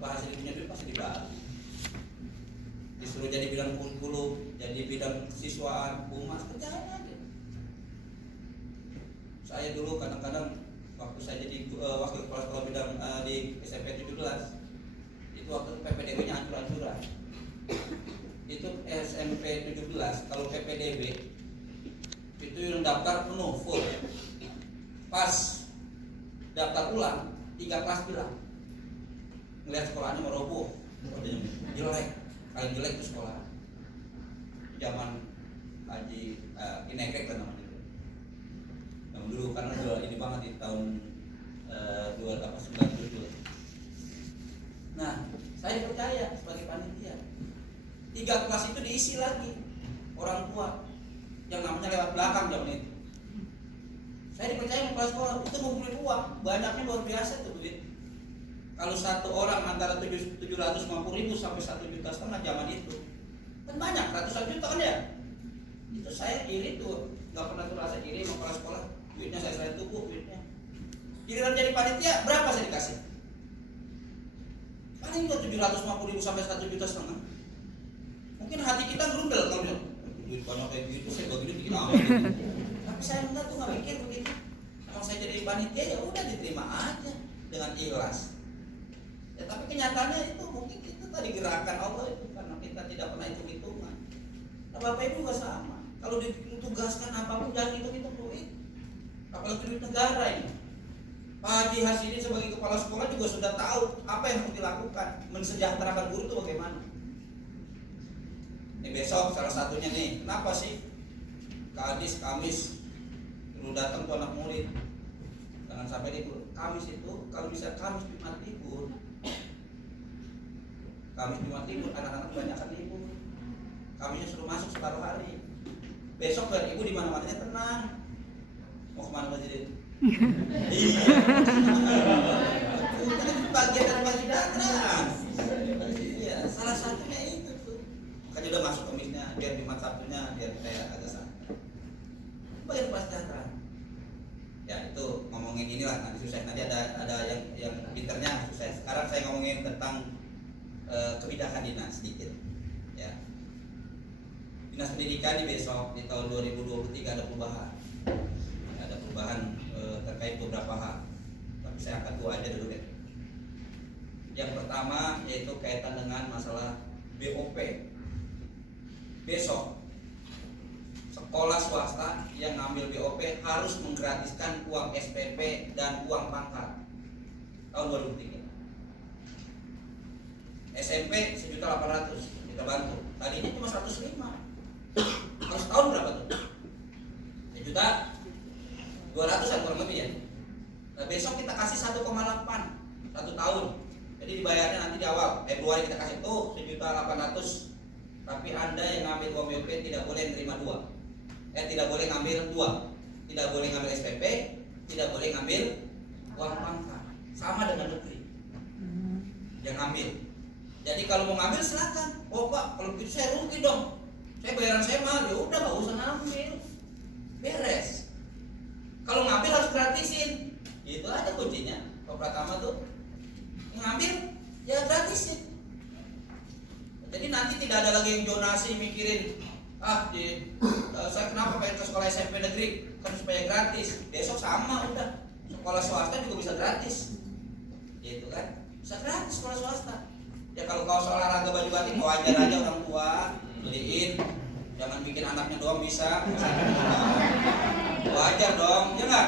bahasa punya duit pasti dibalik. Disuruh jadi bidang kurikulum, jadi bidang siswaan, humas, kerjain aja. Saya dulu kadang-kadang waktu saya jadi wakil kepala sekolah bidang di SMP 17, itu waktu PPDB-nya hancur-hancuran. Itu SMP 17, kalau PPDB itu yang daftar penuh full. Pas daftar ulang 3 kelas bilang ngeliat sekolahnya meroboh, jelek, paling jelek itu sekolah. Zaman Haji Inegrek kan namanya. Namun dulu karena udah ini banget di tahun 2097. Nah, saya percaya sebagai panitia 3 kelas itu diisi lagi orang tua yang namanya lewat belakang zaman itu. Saya dipercaya kepala sekolah itu ngumpulin uang, banyaknya luar biasa tuh duit. Kalau satu orang antara 750.000 sampai 1,5 juta zaman itu kan banyak, ratusan juta kan ya. Itu saya iri tuh, nggak pernah tuh rasa iri sama kepala sekolah. Duitnya saya selain tubuh duitnya. Giliran jadi panitia berapa saya dikasih? Paling juga 750.000 sampai 1,5 juta. Mungkin hati kita gerundel kalau dia duit banyak kayak gitu, saya bagi duit bikin apa gitu. Tapi saya enggak tuh, nggak mikir begitu. Emang saya jadi panitia ya udah diterima aja dengan ikhlas. Ya tapi kenyataannya itu mungkin itu tadi gerakan Allah itu karena kita tidak pernah hitung-hitungan. Nah, Bapak Ibu juga sama. Kalau ditugaskan apapun jangan hitung-hitung duit. Apalagi duit negara ini. Pak Haji Hasini sebagai kepala sekolah juga sudah tahu apa yang harus dilakukan, mensejahterakan guru itu bagaimana. Ini besok salah satunya nih, kenapa sih Kadis Kamis perlu datang tuh anak murid? Jangan sampai libur. Kamis itu kalau bisa Kamis Jumat libur. Kamis Jumat libur, anak-anak kebanyakan libur. Kamisnya suruh masuk separuh hari. Besok biar ibu di mana-mananya tenang. Mau kemana masjid? Iya. Bagian dari bagi datang. Iya, salah satunya itu tuh. Makanya udah masuk Kamisnya, biar Jumat Sabtunya biar kayak agak santai. Bagian pelajaran. Ya itu ngomongin inilah nanti susah. Nanti ada yang pinternya susah. Sekarang saya ngomongin tentang kebijakan dinas sedikit. Ya. Dinas pendidikan di besok di tahun 2023 ada perubahan. Ada perubahan terkait beberapa hal. Tapi saya angkat 2 aja dulu deh. Yang pertama yaitu kaitan dengan masalah BOP. Besok sekolah swasta yang ngambil BOP harus menggratiskan uang SPP dan uang pangkat tahun 2003. SMP 1.800.000 kita bantu. Tadinya cuma 105. Kalau setahun berapa tuh? 1.200.000 kurang lebih ya. Nah, besok kita kasih 1,8 1 tahun. Jadi dibayarnya nanti di awal Februari kita kasih tuh 1.800.000. Tapi Anda yang ngambil uang BOP tidak boleh menerima 2. Tidak boleh ngambil 2. Tidak boleh ngambil SPP, tidak boleh ngambil uang pangkat. Sama dengan negeri. Yang ngambil. Jadi kalau mau ngambil silakan. Oh Pak, kalau begitu saya rugi dong. Saya bayaran saya mahal, ya udah nggak usah ngambil. Beres. Kalau ngambil harus gratisin. Itu aja kuncinya. Kalau pertama tuh ngambil ya gratisin. Jadi nanti tidak ada lagi yang donasi mikirin saya kenapa pengen ke sekolah SMP negeri kan supaya gratis. Besok sama udah. Sekolah swasta juga bisa gratis. Gitu kan? Bisa gratis sekolah swasta. Ya kalau kau olahraga baju batik wajar aja orang tua beliin. Jangan bikin anaknya doang bisa. Wajar dong, ya kan?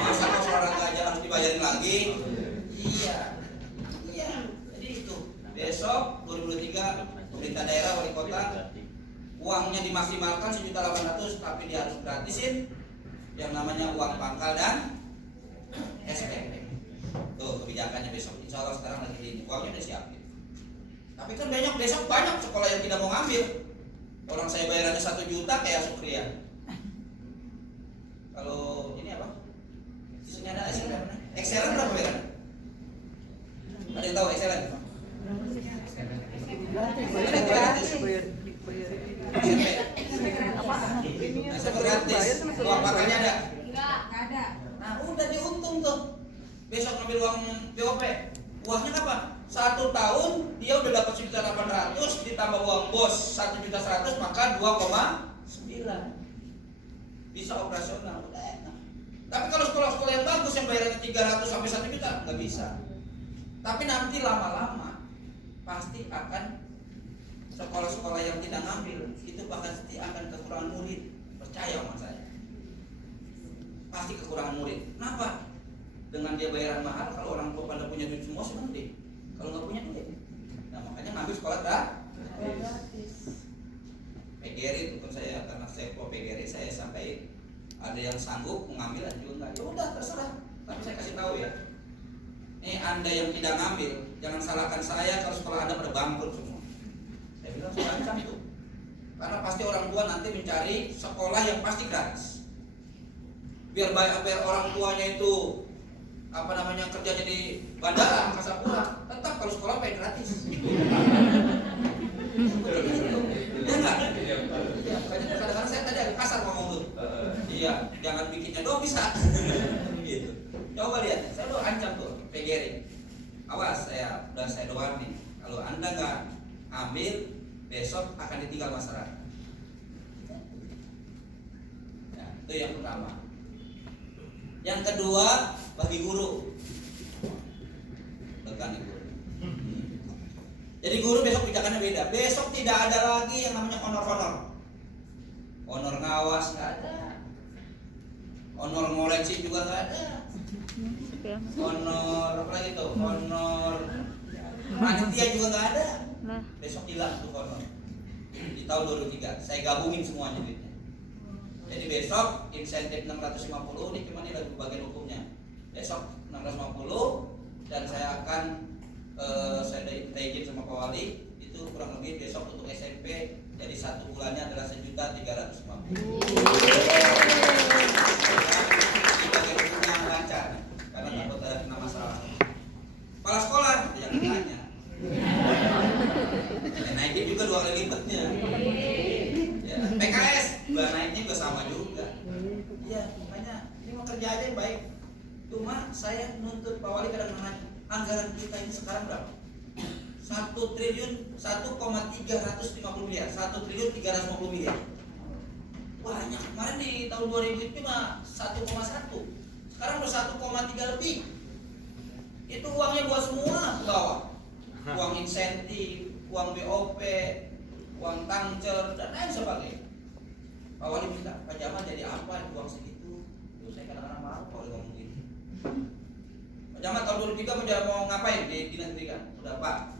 Masa kau olahraga aja harus dibayarin lagi? Iya. Jadi itu besok 2023 pemerintah daerah wali kota uangnya dimaksimalkan 1.800.000 tapi dia harus gratisin yang namanya uang pangkal dan SPP. Tuh kebijakannya besok. Insya Allah sekarang lagi ini uangnya udah siapin. Tapi kan besok banyak sekolah yang tidak mau ngambil. Orang saya bayarannya 1 juta kayak Sukria. Kalau ini apa? Di sini ada Excellent berapa bayaran? Ada yang tahu Excellent? Gratis. Gratis. Uang pakannya ada? Enggak ada. Nah udah diuntung tuh. Besok ngambil uang BOP. Uangnya kapan? 1 tahun dia udah dapat 1.800 ditambah uang bos 1.100.000 maka 2,9 bisa operasional, udah enak. Tapi kalau sekolah-sekolah yang bagus yang bayarannya 300 sampai 1 juta nggak bisa. Tapi nanti lama-lama pasti akan sekolah-sekolah yang tidak ngambil itu pasti akan kekurangan murid, percaya sama saya. Pasti kekurangan murid. Kenapa? Dengan dia bayaran mahal, kalau orang tua pada punya duit semua senang deh. Kalau nggak punya duit, nah makanya ngambil sekolah gratis. PGRI itu saya, karena saya pro PGRI, saya sampai ada yang sanggup mengambil, ada juga enggak. Ya udah terserah. Tapi saya kasih tahu ya, nih Anda yang tidak ngambil, jangan salahkan saya kalau sekolah Anda pada bangkrut semua. Saya bilang semacam itu. Karena pasti orang tua nanti mencari sekolah yang pasti gratis. Biar orang tuanya itu kerjanya di bandara Angkasa Pura, tetap kalau sekolah pengen gratis. Ya enggak? Kadang-kadang saya tadi agak kasar ngomong tuh. Iya, jangan bikinnya dong bisa. Gitu. Coba lihat, saya udah ancam tuh PGRI. Awas, saya doang nih. Kalau Anda nggak ambil, besok akan ditinggal masyarakat. Nah, itu yang pertama. Yang kedua, bagi guru. Tekan guru. Jadi guru besok pijakannya beda. Besok tidak ada lagi yang namanya honor-honor. Honor ngawas nggak ada. Honor ngoreksi juga nggak ada. Honor apa lagi tuh? Honor panitia juga nggak ada. Besok hilang tuh honor. Di tahun 2003 saya gabungin semuanya duitnya. Jadi besok insentif 650 ini cuma ini lagi bagian hukumnya. Besok 650 dan saya akan saya izin sama Pak Wali itu kurang lebih besok untuk SMP jadi 1 bulannya adalah 1.350.000. Ini bagian hukumnya lancar karena takut ada kena masalah. Kepala sekolah jangan tanya. Naikin juga 2 kali lipatnya. Ya, PKS juga naiknya juga sama juga. Iya, makanya ini mau kerja aja yang baik. Cuma saya nuntut Pak Wali kadang-kadang anggaran kita ini sekarang berapa? 1.350 miliar, 1.350 miliar. Banyak. Kemarin di tahun 2000 cuma 1,1. Sekarang udah 1,3 lebih. Itu uangnya buat semua ke bawah. Uang insentif, uang BOP, uang tangcer dan lain sebagainya. Pak Wali minta, Pak Jamal jadi apa uang segitu? Terus saya kadang-kadang marah kalau ngomong gitu. Pak Jamal tahun 2003 mau ngapain di dinas pendidikan? Udah Pak,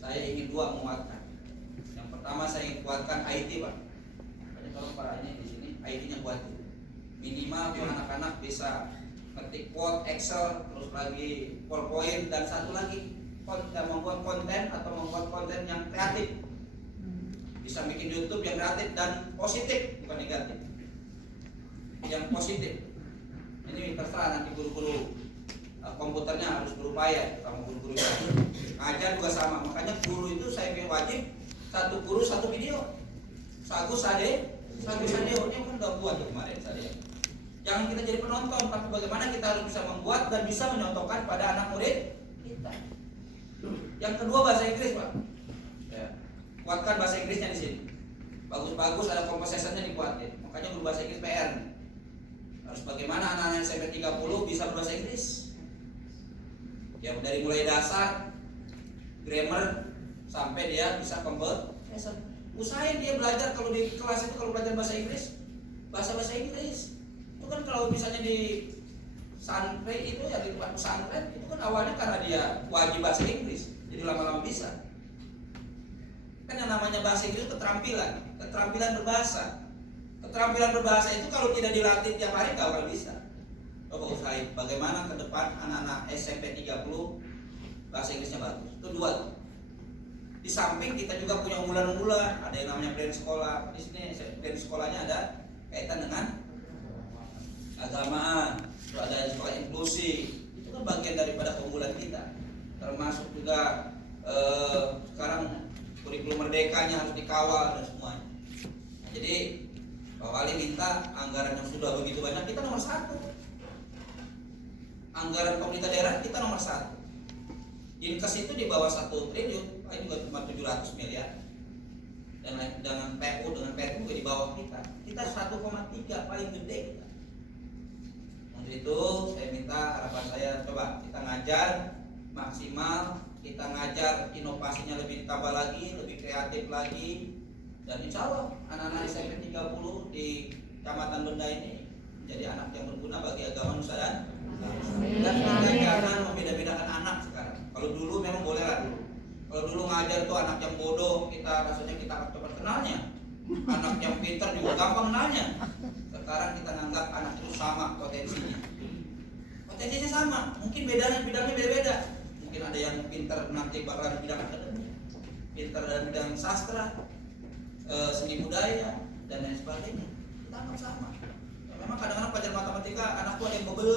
saya ingin 2 menguatkan. Yang pertama saya ingin kuatkan IT Pak. Banyak kalau para ini di sini IT-nya kuat. Minimal tuh anak-anak bisa ngetik Word, Excel, terus lagi PowerPoint dan satu lagi membuat konten atau membuat konten yang kreatif. Bisa bikin YouTube yang kreatif dan positif, bukan negatif. Yang positif. Ini terserah nanti guru-guru komputernya harus berupaya sama guru-guru ngajar juga sama. Makanya guru itu saya wajib 1 guru 1 video. Sagu sade, sagu sadeo ini kan udah buat kemarin saya. Jangan kita jadi penonton, tapi bagaimana kita harus bisa membuat dan bisa menyontohkan pada anak murid kita. Yang kedua bahasa Inggris Pak. Ya. Kuatkan bahasa Inggrisnya di sini. Bagus-bagus ada conversationnya dikuatin. Makanya guru bahasa Inggris PR. Harus bagaimana anak-anak SMP 30 bisa berbahasa Inggris. Ya dari mulai dasar grammar sampai dia bisa conversation. Usahain dia belajar kalau di kelas itu kalau belajar bahasa Inggris, bahasa Inggris. Itu kan kalau misalnya di santri itu ya di tempat pesantren itu kan awalnya karena dia wajib bahasa Inggris. Jadi lama-lama bisa. Kan yang namanya bahasa Inggris itu keterampilan berbahasa. Keterampilan berbahasa itu kalau tidak dilatih tiap hari nggak akan bisa. Coba usahain bagaimana ke depan anak-anak SMP 30 bahasa Inggrisnya bagus. Itu 2. Di samping kita juga punya unggulan-unggulan. Ada yang namanya brand sekolah. Di sini brand sekolahnya ada kaitan dengan agamaan. Ada sekolah inklusi. Itu kan bagian daripada keunggulan kita. Termasuk juga sekarang kurikulum merdekanya harus dikawal dan semuanya. Jadi Pak Wali minta anggaran yang sudah begitu banyak kita nomor 1. Anggaran pemerintah daerah kita nomor 1. Dinkes itu di bawah 1 triliun, paling juga cuma 700 miliar. Dan dengan PU juga di bawah kita. Kita 1,3 paling gede kita. Untuk itu saya minta harapan saya, coba kita ngajar maksimal, kita ngajar inovasinya lebih ditambah lagi, lebih kreatif lagi, dan insya Allah anak-anak SMP 30 di Kecamatan Benda ini menjadi anak yang berguna bagi agama Nusa dan kita jangan membeda-bedakan anak sekarang. Kalau dulu memang boleh lah dulu. Kalau dulu ngajar tuh anak yang bodoh kita rasanya kita cepat kenalnya, anak yang pintar juga gampang kenalnya. Sekarang kita nganggap anak itu sama potensinya sama, mungkin bidangnya beda-beda. Mungkin ada yang pintar nanti bakal di bidang akademik, pintar dalam bidang sastra, seni budaya dan lain sebagainya. Kita anggap sama. Memang kadang-kadang pelajaran matematika anak tuh ada yang bebel.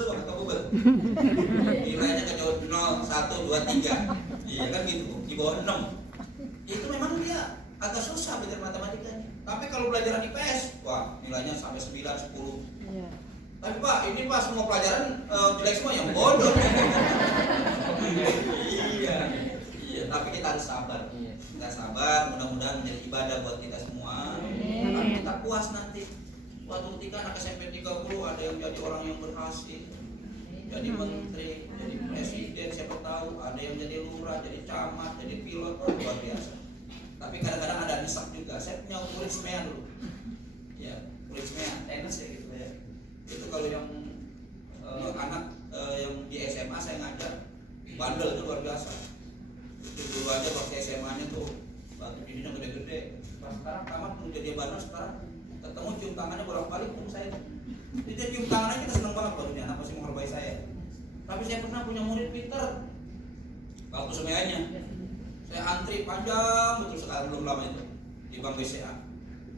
Nilainya kejauh 0, 1, 2, 3. Iya kan gitu, di bawah 6. Itu memang dia agak susah belajar matematikanya. Tapi kalau belajar IPS, wah nilainya sampai 9, 10. Iya. Tapi Pak, ini Pak semua pelajaran jelek semua yang bodoh. Iya, tapi kita harus sabar. Kita sabar, mudah-mudahan menjadi ibadah buat kita semua. Tapi kita puas nanti. Suatu ketika anak SMP 30 ada yang jadi orang yang berhasil, jadi menteri, jadi presiden, siapa tahu ada yang jadi lurah, jadi camat, jadi pilot, luar biasa. Tapi kadang-kadang ada nisab juga. Saya punya murid SMEA dulu, ya murid SMEA, tenis ya gitu ya. Itu kalau yang anak yang di SMA saya ngajar, bandel itu luar biasa. Itu dulu aja waktu SMA-nya tuh batu bidinya gede-gede. Pas sekarang tamat belum jadi bandel, sekarang ketemu cium tangannya bolak-balik ketemu saya. Dia cium tangannya kita senang banget barunya, anak masih menghargai saya. Tapi saya pernah punya murid pinter waktu semuanya. Saya antri panjang betul, sekarang belum lama itu di Bank BCA.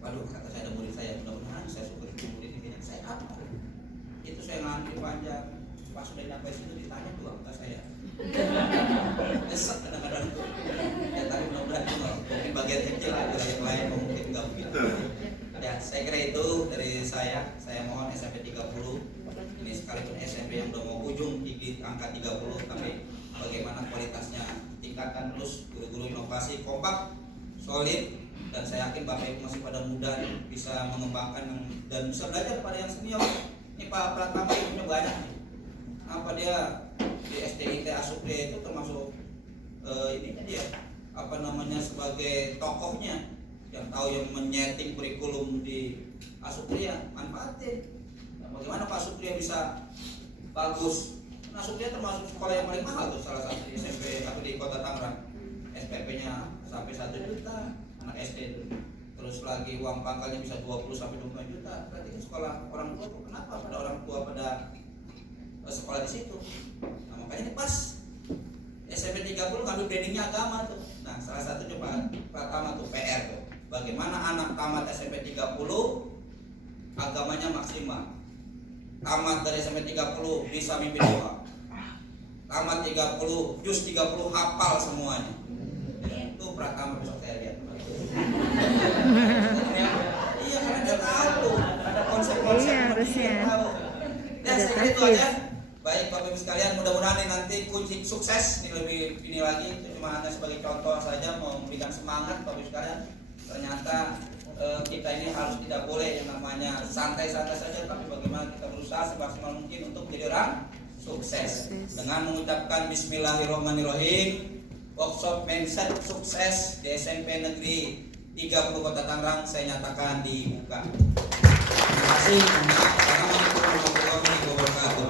Waduh, kata saya ada murid saya, mudah-mudahan saya syukur murid ini saya apa? Itu saya ngantri panjang. Pas sudah nyampe situ ditanya tuh angka saya. Nyesek kadang-kadang tuh. Ya tapi mudah-mudahan itu mungkin bagian kecil aja, yang lain mungkin nggak begitu. Ya, saya kira itu dari saya mohon SMP 30 ini sekalipun SMP yang udah mau ujung di angka 30, tapi bagaimana kualitasnya tingkatkan terus, guru-guru inovasi kompak, solid, dan saya yakin Bapak Ibu masih pada muda bisa mengembangkan dan bisa belajar pada yang senior. Ini Pak Pratama punya banyak nih. Apa dia di SDIT Asupri itu termasuk ini dia apa namanya sebagai tokohnya yang tahu yang menyeting kurikulum di Asupria, manfaatin. Nah, bagaimana Pak Asupria bisa bagus? Nah, Asupria termasuk sekolah yang paling mahal tuh, salah satu di SMP atau di Kota Tangerang. SPP-nya sampai 1 juta anak SD itu. Terus lagi uang pangkalnya bisa 20 sampai 25 juta. Berarti kan sekolah orang tua tuh kenapa pada orang tua pada sekolah di situ? Nah, makanya pas SMP 30 ngambil brandingnya agama tuh. Nah, salah satunya Pak Pratama tuh PR tuh. Bagaimana anak tamat SMP 30 agamanya maksimal. Tamat dari SMP 30 bisa mimpi doa. Tamat 30 juz 30 hafal semuanya. Itu Pratama besok saya lihat. Iya, karena dia tahu ada konsep-konsep dia tahu. Ya, saya kira itu aja. Baik Bapak Ibu sekalian, mudah-mudahan nanti kunci sukses ini lagi. Itu cuma hanya sebagai contoh saja, mau memberikan semangat Bapak Ibu sekalian. Ternyata kita ini harus tidak boleh yang namanya santai-santai saja, tapi bagaimana kita berusaha semaksimal mungkin untuk menjadi orang sukses. Dengan mengucapkan Bismillahirrahmanirrahim, workshop mindset sukses di SMP Negeri 30 Kota Tangerang saya nyatakan dibuka. Terima kasih. Assalamualaikum warahmatullahi wabarakatuh.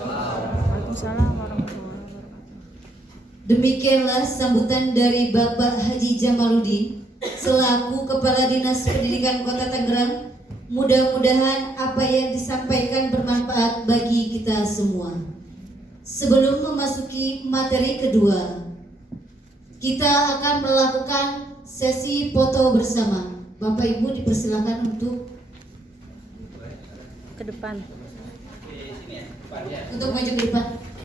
Waalaikumsalam warahmatullahi wabarakatuh. Demikianlah sambutan dari Bapak Haji Jamaluddin selaku Kepala Dinas Pendidikan Kota Tangerang. Mudah-mudahan apa yang disampaikan bermanfaat bagi kita semua. Sebelum memasuki materi kedua, kita akan melakukan sesi foto bersama. Bapak Ibu dipersilakan untuk Ke depan. maju ke depan.